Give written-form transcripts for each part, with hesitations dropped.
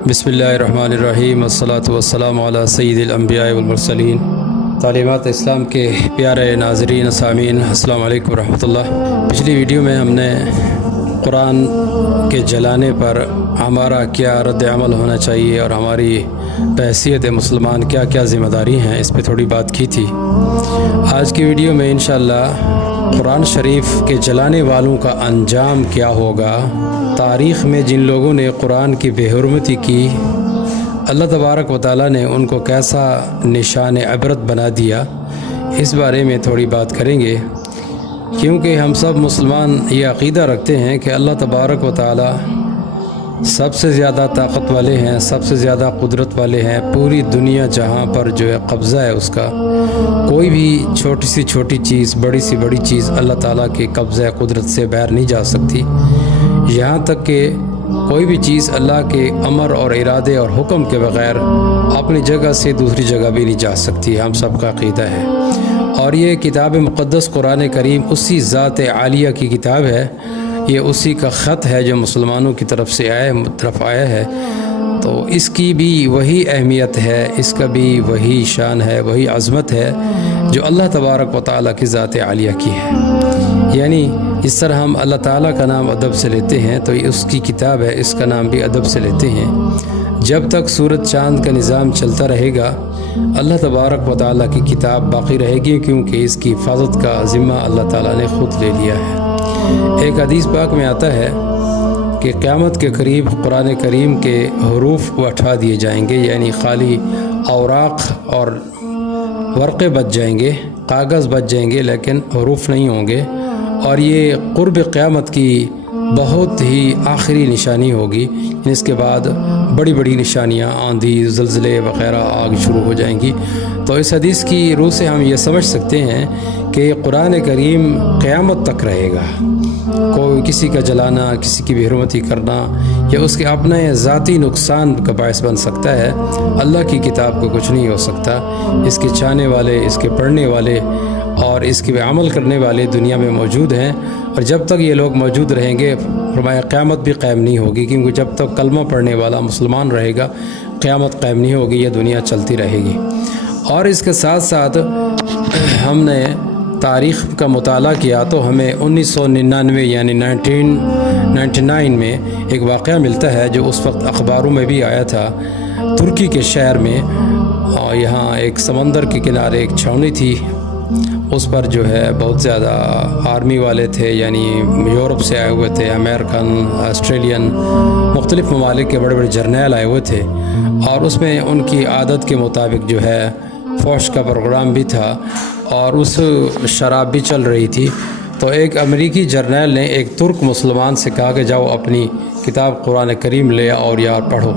बिस्मिल्लाहिर्रहमानिर्रहीम अस्सलातु वस्सलामु अला सय्यिदिल अंबिया वल मुरसलीन। तालीमात इस्लाम के प्यारे नाज़रीन सामीन, अस्सलामु अलैकुम रहमतुल्लाह। पिछली वीडियो में हमने कुरान के जलाने पर हमारा क्या रद्द अमल होना चाहिए और हमारी बहैसियत मुसलमान क्या क्या ज़िम्मेदारी हैं, इस पर थोड़ी बात की थी। आज की वीडियो में इंशाअल्लाह कुरान शरीफ के जलाने वालों का अंजाम क्या होगा, तारीख़ में जिन लोगों ने कुरान की बेहुरमती की अल्लाह तबारक व तआला ने उनको कैसा निशान इबरत बना दिया, इस बारे में थोड़ी बात करेंगे। क्योंकि हम सब मुसलमान ये अक़ीदा रखते हैं कि अल्लाह तबारक व तआला सबसे ज़्यादा ताकत वाले हैं, सबसे ज़्यादा कुदरत वाले हैं। पूरी दुनिया जहाँ पर जो है कब्ज़ा है उसका, कोई भी छोटी सी छोटी चीज़, बड़ी सी बड़ी चीज़ अल्लाह ताला के कब्ज़ा कुदरत से बाहर नहीं जा सकती। यहाँ तक कि कोई भी चीज़ अल्लाह के अमर और इरादे और हुक्म के बग़ैर अपनी जगह से दूसरी जगह भी नहीं जा सकती, हम सब का अक़ीदा है। और ये किताब मुक़द्दस कुरान करीम उसी ज़ात आलिया की किताब है, ये उसी का ख़त है जो मुसलमानों की तरफ से आया है। तो इसकी भी वही अहमियत है, इसका भी वही शान है, वही अज़मत है जो अल्लाह तबारक व तआला की ज़ात आलिया की है। यानी इस तरह हम अल्लाह ताला का नाम अदब से लेते हैं तो ये उसकी किताब है, इसका नाम भी अदब से लेते हैं। जब तक सूरज चाँद का निज़ाम चलता रहेगा अल्लाह तबारक व तआला की किताब बाक़ी रहेगी, क्योंकि इसकी हिफाजत का ज़िम्मा अल्लाह ताला ने ख़ुद ले लिया है। एक हदीस पाक में आता है कि क़यामत के करीब कुरान करीम के हरूफ को हटा दिए जाएंगे, यानी खाली औराक़ और वर्क़े बच जाएंगे, कागज़ बच जाएंगे, लेकिन हरूफ नहीं होंगे। और ये क़ुर्ब क़यामत की बहुत ही आखिरी निशानी होगी। इसके बाद बड़ी बड़ी निशानियाँ, आंधी, ज़लज़ले वग़ैरह आग शुरू हो जाएंगी। तो इस हदीस की रूह से हम ये समझ सकते हैं कि कुरान करीम क़यामत तक रहेगा। कोई किसी का जलाना, किसी की बेहुरमती करना या उसके अपने ज़ाती नुकसान का बायस बन सकता है। अल्लाह की किताब को कुछ नहीं हो सकता। इसके चाहने वाले, इसके पढ़ने वाले और इसके पे अमल करने वाले दुनिया में मौजूद हैं, और जब तक ये लोग मौजूद रहेंगे फरमाया क़यामत भी क़ायम नहीं होगी, क्योंकि जब तक कलमा पढ़ने वाला मुसलमान रहेगा क़यामत क़ायम नहीं होगी, ये दुनिया चलती रहेगी। और इसके साथ साथ हमने तारीख़ का मुताला किया तो हमें 1999 यानी 1999 में एक वाक़या मिलता है जो उस वक्त अखबारों में भी आया था। तुर्की के शहर में, और यहाँ एक समंदर के किनारे एक छावनी थी, उस पर जो है बहुत ज़्यादा आर्मी वाले थे, यानी यूरोप से आए हुए थे, अमेरिकन, ऑस्ट्रेलियन, मुख्तलिफ़ ममालिक के बड़े बड़े जर्नैल आए हुए थे। और उसमें उनकी आदत के मुताबिक जो है फ़ौज का प्रोग्राम भी था और उस शराब भी चल रही थी। तो एक अमेरिकी जर्नैल ने एक तुर्क मुसलमान से कहा कि जाओ अपनी किताब कुरान करीम ले और यार पढ़ो।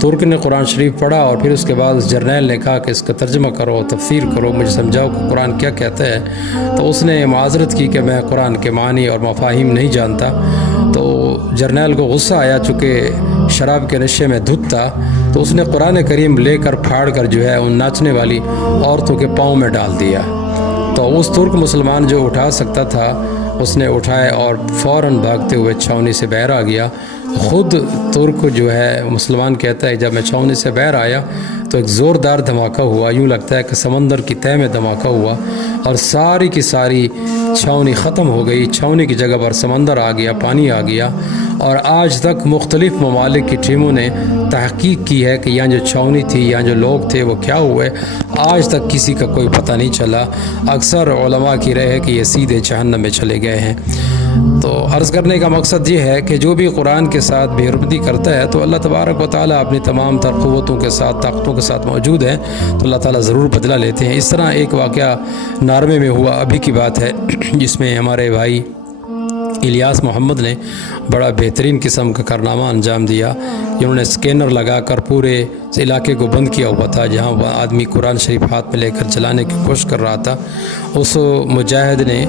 तुर्क ने कुरान शरीफ पढ़ा और फिर उसके बाद उस जर्नैल ने कहा कि इसका तर्जुमा करो, तफसीर करो, मुझे समझाओ कि कुरान क्या कहता है। तो उसने माज़रत की कि मैं कुरान के मानी और मफाहिम नहीं जानता। तो जर्नैल को गुस्सा आया, चूँकि शराब के नशे में धुत था, तो उसने कुरान करीम लेकर फाड़ कर जो है उन नाचने वाली औरतों के पाँव में डाल दिया। तो उस तुर्क मुसलमान जो उठा सकता था उसने उठाए और फ़ौरन भागते हुए छावनी से बाहर आ गया। ख़ुद तुर्क जो है मुसलमान कहता है जब मैं छावनी से बाहर आया तो एक ज़ोरदार धमाका हुआ, यूँ लगता है कि समंदर की तह में धमाका हुआ और सारी की सारी छावनी ख़त्म हो गई। छावनी की जगह पर समंदर आ गया, पानी आ गया। और आज तक मुख्तलिफ़ ममालिक की टीमों ने तहक़ीक़ की है कि यहाँ जो छावनी थी, यहाँ जो लोग थे वो क्या हुए, आज तक किसी का कोई पता नहीं चला। अक्सर उलमा की राय है कि ये सीधे जहन्नम में चले गए हैं। तो अर्ज़ करने का मकसद ये है कि जो भी कुरान के साथ बेहुरमती करता है तो अल्लाह तबारक व तआला अपनी तमाम तर क़ुव्वतों के साथ, ताक़तों के साथ मौजूद है, तो अल्लाह ताला ज़रूर बदला लेते हैं। इस तरह एक वाक़या नार्वे में हुआ, अभी की बात है, जिसमें हमारे भाई इलियास मोहम्मद ने बड़ा बेहतरीन किस्म का कारनामा अंजाम दिया। इन्होंने स्कैनर लगाकर पूरे علاقے کو بند کیا ہوا تھا جہاں وہ آدمی قرآن شریف ہاتھ میں لے کر چلانے کی کوشش کر رہا تھا، اس مجاہد نے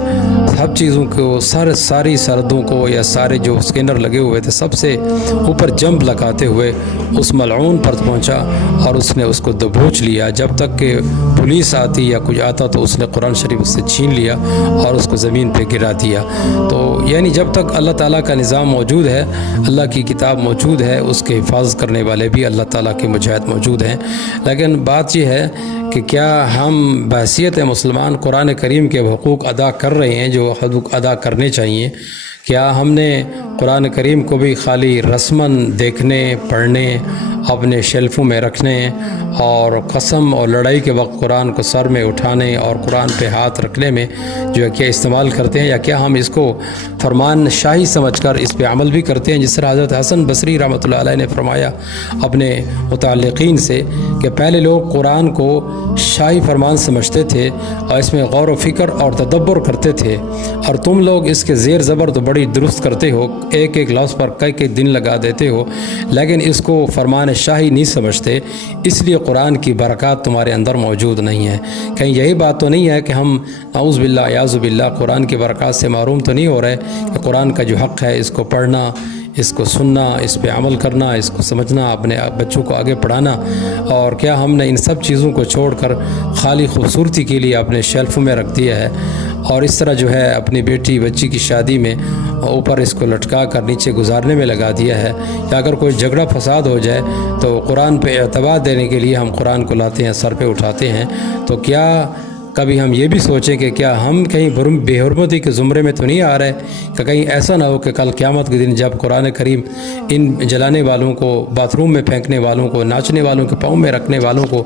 سب چیزوں کو ساری سرحدوں کو یا سارے جو اسکینر لگے ہوئے تھے سب سے اوپر جمپ لگاتے ہوئے اس ملعون پر پہنچا اور اس نے اس کو دبوچ لیا۔ جب تک کہ پولیس آتی یا کچھ آتا تو اس نے قرآن شریف اس سے چھین لیا اور اس کو زمین پہ گرا دیا۔ تو یعنی جب تک اللہ تعالیٰ کا نظام موجود ہے، اللہ کی کتاب موجود ہے، اس کے حفاظت کرنے والے بھی اللہ تعالیٰ کے مجاہد موجود ہیں۔ لیکن بات یہ ہے کہ کیا ہم بحیثیت مسلمان قرآن کریم کے حقوق ادا کر رہے ہیں جو حقوق ادا کرنے چاہیے؟ کیا ہم نے قرآن کریم کو بھی خالی رسماً دیکھنے، پڑھنے، اپنے شیلفوں میں رکھنے اور قسم اور لڑائی کے وقت قرآن کو سر میں اٹھانے اور قرآن پہ ہاتھ رکھنے میں جو ہے کیا استعمال کرتے ہیں، یا کیا ہم اس کو فرمان شاہی سمجھ کر اس پہ عمل بھی کرتے ہیں؟ جس طرح حضرت حسن بصری رحمۃ اللہ علیہ نے فرمایا اپنے متعلقین سے کہ پہلے لوگ قرآن کو شاہی فرمان سمجھتے تھے اور اس میں غور و فکر اور تدبر کرتے تھے، اور تم لوگ اس کے زیر زبر تو بڑی درست کرتے ہو، ایک ایک لفظ پر کئی دن لگا دیتے ہو، لیکن اس کو فرمان شاہی نہیں سمجھتے، اس لیے قرآن کی برکات تمہارے اندر موجود نہیں ہے۔ کہیں یہی بات تو نہیں ہے کہ ہم اعوذ باللہ یاذ باللہ قرآن کی برکات سے محروم تو نہیں ہو رہے کہ قرآن کا جو حق ہے اس کو پڑھنا، اس کو سننا، اس پہ عمل کرنا، اس کو سمجھنا، اپنے بچوں کو آگے پڑھانا، اور کیا ہم نے ان سب چیزوں کو چھوڑ کر خالی خوبصورتی کے لیے اپنے شیلفوں میں رکھ دیا ہے، اور اس طرح جو ہے اپنی بیٹی بچی کی شادی میں اوپر اس کو لٹکا کر نیچے گزارنے میں لگا دیا ہے، یا اگر کوئی جھگڑا فساد ہو جائے تو قرآن پہ اعتبار دینے کے لیے ہم قرآن کو لاتے ہیں، سر پہ اٹھاتے ہیں؟ تو کیا کبھی ہم یہ بھی سوچیں کہ کیا ہم کہیں بے حرمتی کے زمرے میں تو نہیں آ رہے کہ کہیں ایسا نہ ہو کہ کل قیامت کے دن جب قرآن کریم ان جلانے والوں کو، باتھ روم میں پھینکنے والوں کو، ناچنے والوں کے پاؤں میں رکھنے والوں کو،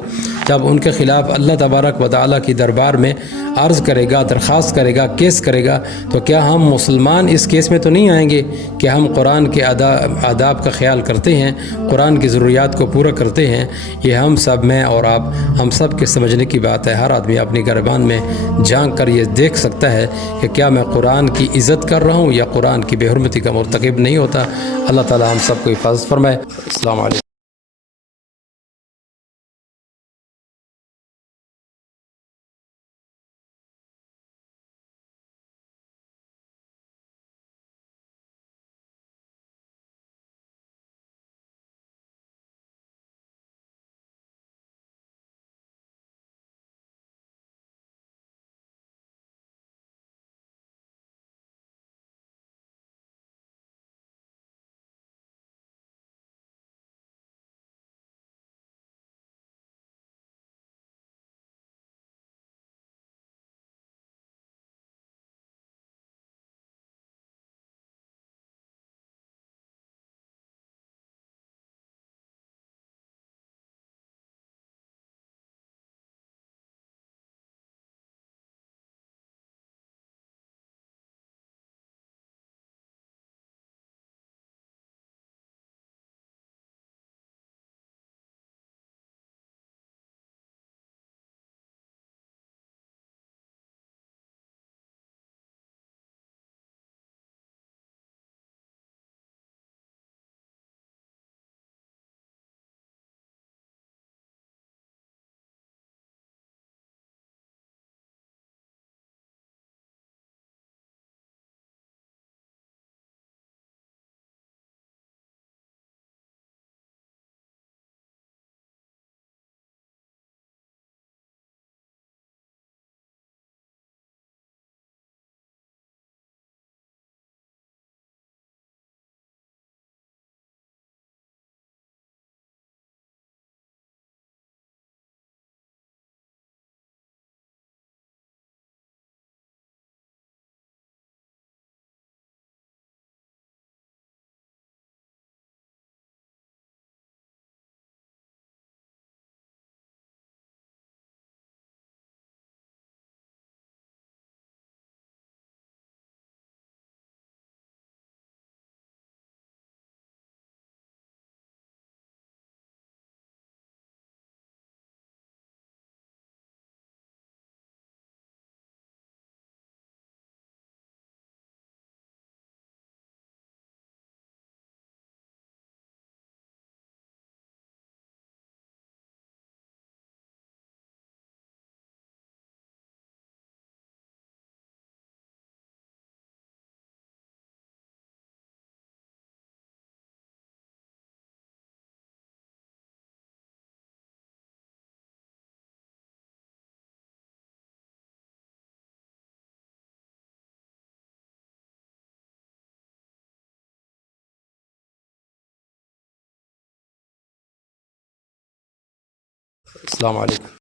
جب ان کے خلاف اللہ تبارک و تعالیٰ کی دربار میں عرض کرے گا، درخواست کرے گا، کیس کرے گا، تو کیا ہم مسلمان اس کیس میں تو نہیں آئیں گے کہ ہم قرآن کے آداب کا خیال کرتے ہیں، قرآن کی ضروریات کو پورا کرتے ہیں؟ یہ ہم سب، میں اور آپ، ہم سب کے سمجھنے کی بات ہے۔ ہر آدمی اپنی گربان میں جھانک کر یہ دیکھ سکتا ہے کہ کیا میں قرآن کی عزت کر رہا ہوں یا قرآن کی بے حرمتی کا مرتکب نہیں ہوتا۔ اللہ تعالی ہم سب کو حفاظت فرمائے۔ السلام علیکم۔ السلام علیکم.